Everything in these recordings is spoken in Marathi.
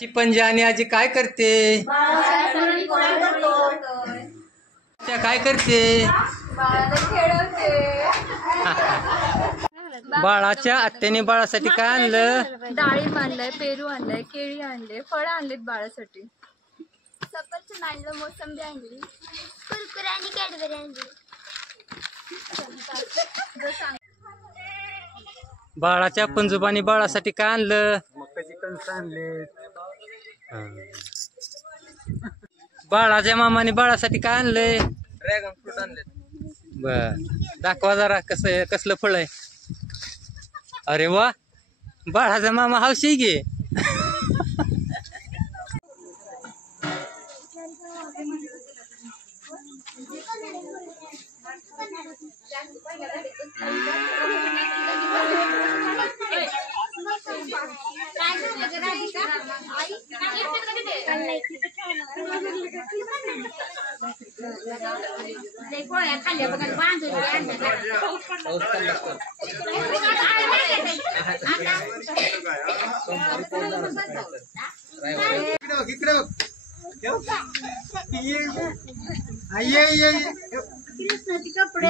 चिपंजी आणि आजी काय करते? त्या काय करते? बाळाच्या आत्याने बाळासाठी काय आणलं? डाळिंब आणलंय, पेरू आणलंय, केळी आणले, फळ आणलेत बाळासाठी. सफरचंद आणलं, मोसंबी आणली, कुरकुरे आणि कॅडबरी आणली. बाळाच्या पंजोबानी बाळासाठी काय आणलं? मकाची कणस आणले. बाळाच्या मामाने बाळासाठी काय आणलंय? ड्रॅगन फ्रूट आणले. बर, दाखवा जरा कसलं फळ आहे. अरे वा, बाळाचा मामा हौशी घे. कृष्णाचे कपडे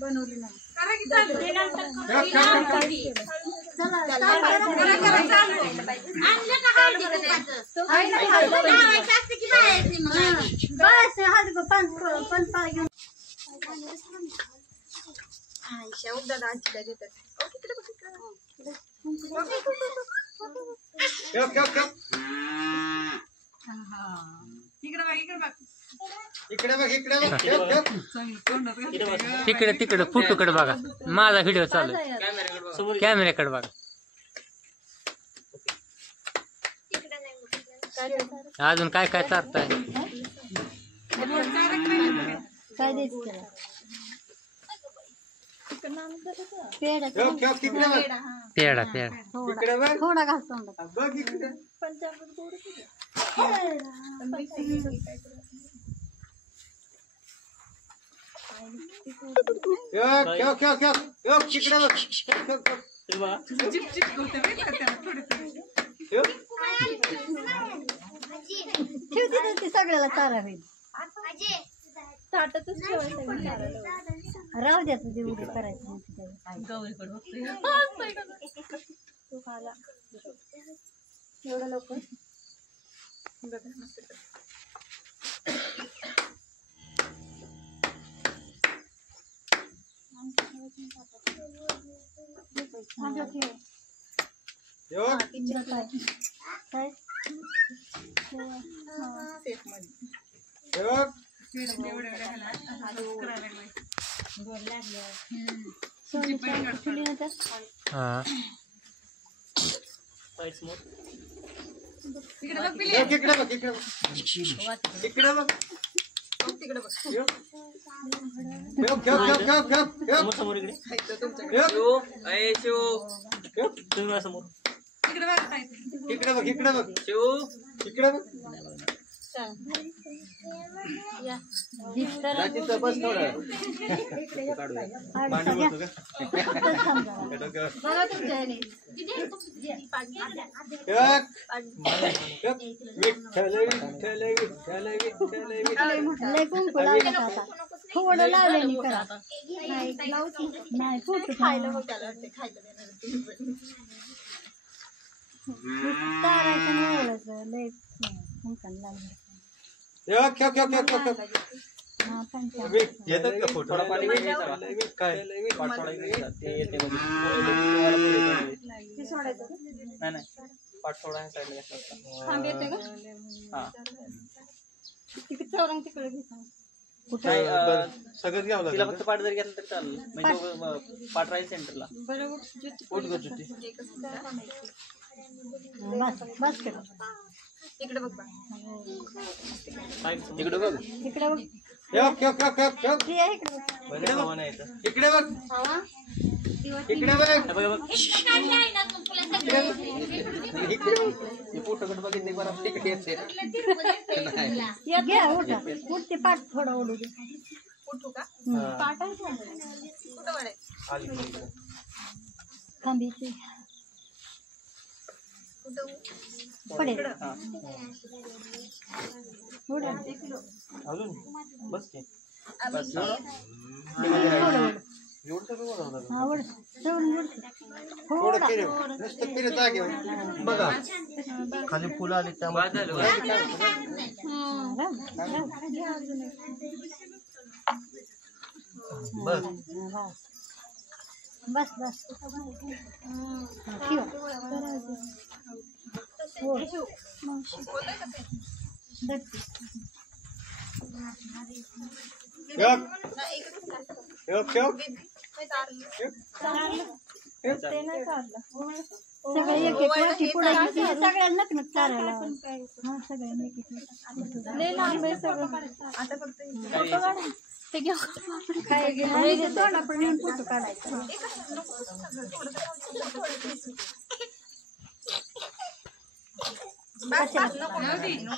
बनवली नाही. तिकडे तिकडे फोटोकडे बघा, माझा व्हिडिओ चालू. कॅमेऱ्याकडे बघा. अजून काय काय चालतंय? काय द्यायचं पेढा पेढा पेढा थोडा घालतो. सगळ्याला चारा होईल. ताटातच राहू द्या तुझे उद्या करायचं. एवढं लवकर थोडं लावलं नाही फोटो खायला चौरंग तिकडे सगळं घ्यावं लागेल. तिला फक्त पाठ जरी घेतलं तरी चालेल, म्हणजे पाठ राहील सेंटरला. उठ गं ज्योती. इकडे बघ इकडे बघ. इकडे बघ इकडे बघ. इकडे बघ इकडे बघ फोटोकडे बघितले बरं तिकडे येते. उठते पाठ थोडा ओढू दे. उठू का पाठ आहे कुठं वळे थांबीचे कुठं पडे अजून बस की. थोडं फिरव नुसतं फिरत जागे बघा खाली फुलं आली त्यामुळे बस बस बस सगळ्यांना चारायला फोटो काढायचा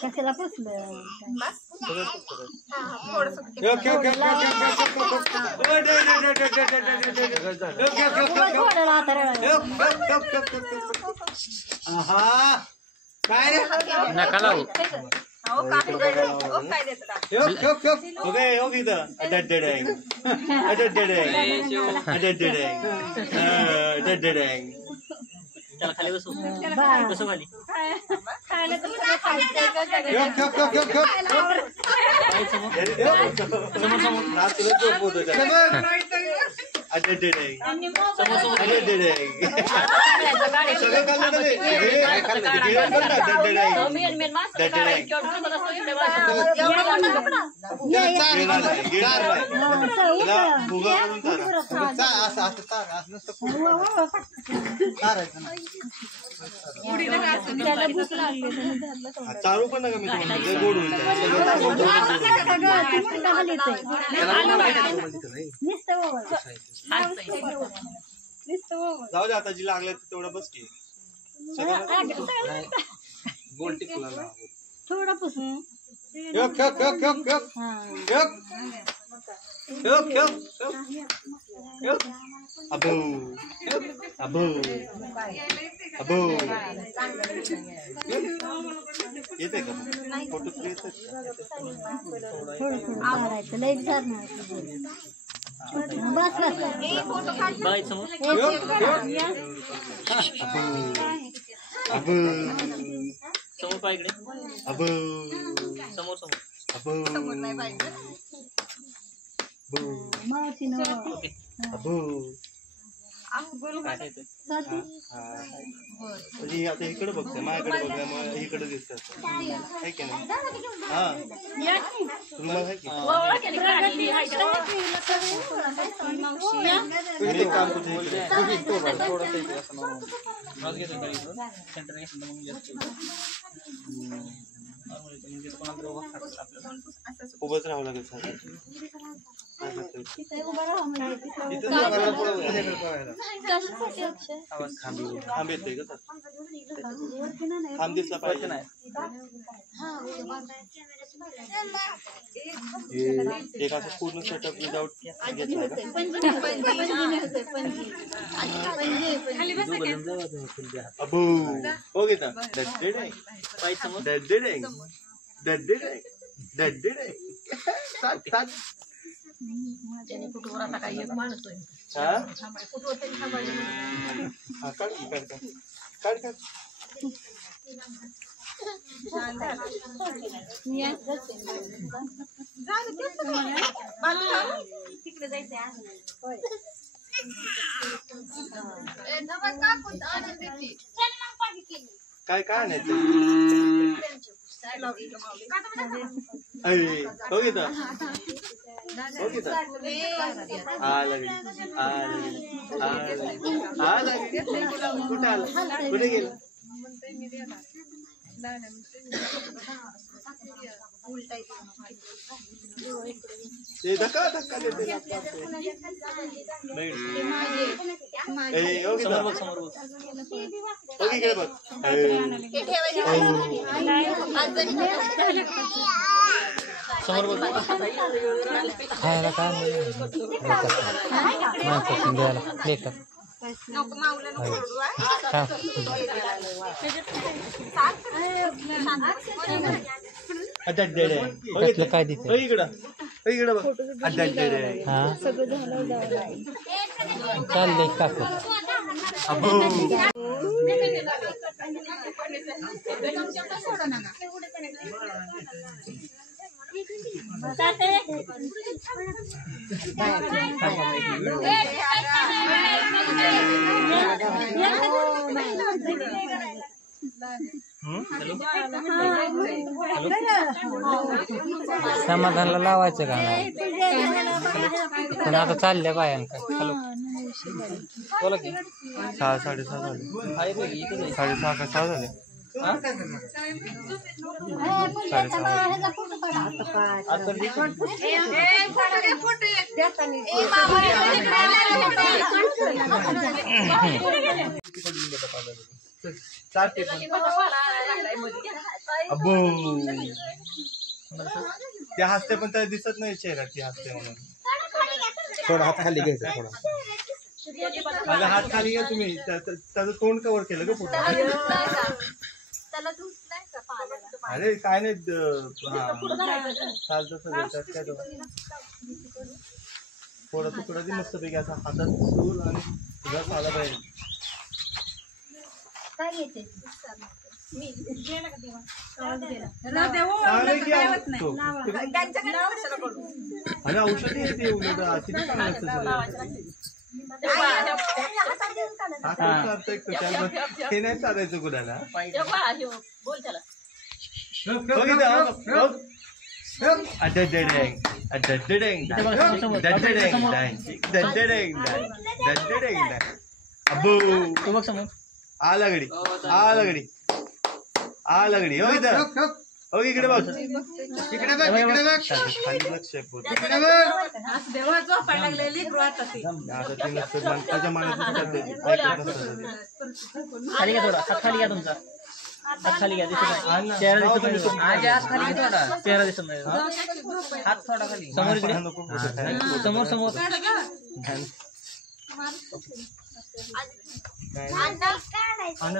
कशाला पुसलं काय रे नका लावू. त्याला खाली बसू. बसू खाली. चालू पण नका मी गोड होईल जाऊ दे आता जी लागलं तेवढं बस की गोल टिकला थोडा पुसून अबो अबो अबो येते का फोटो येते काढायचं लई झालं बस बस बघायचं समोर. अबो समोर पाय इकडे. अबो समोर समोर. अबो मावशीनं अबो काय येते. म्हणजे आता इकडे बघते माझ्याकडे बघल्यामुळे इकडे दिसतात आहे की नाही हा तुम्हाला आहे की मी एक काम करतो सेंटर घेतलं मग उभंच राहावं लागेल सर थांब येतोय का थांब दिसला पाहिजे नाही एक असं पूर्ण सेटअप विदाउट घेतला अबो हो घेता पाय समोर. तिकडे जायचंय काय काय नाही हो घेता हो की तर? आ लागली कुठे आला कुठे गेला ते धक्का देते हो की तर? समोर बघ. हो की इकडे बघ समोर बघ. खायला काय माणसातून द्यायला लेकर कसलं काय देते इकडं बघ हा चाललंय काकू समाधानला लावायचं का नाही पण आता चालल्या बायांका हॅलो बोला की 6 6:30 झाले आहे बघ इथे 6:30 का 6 झाले अब्बो त्या हसते पण त्या दिसत नाही चेहरा ती हसते म्हणून थोडा हात खाली घ्यायचा थोडा माझा हात खाली घ्या तुम्ही त्याचं तोंड कव्हर केलं का फोटो अरे काय नाही चालतं सगळं त्यात काय थोडा तुकडा दे मस्त पैकी असा हातात सूर आणि तुझा साला पाहिजे आणि औषधी येते उलट अशी हे नाही चालायचं कुणाला तू बघ समोर आ लगडी हो इथं हो इकडे बघ इकडे बघ खाली लक्ष त्याच्या खाली घ्या थोडा हात खाली घ्या तुमचा हात खाली घ्या दिसत नाही चेहरा दिसत नाही हात खाली घ्या थोडा चेहरा दिसत नाही हात थोडा खाली समोर इकडे समोर अन्न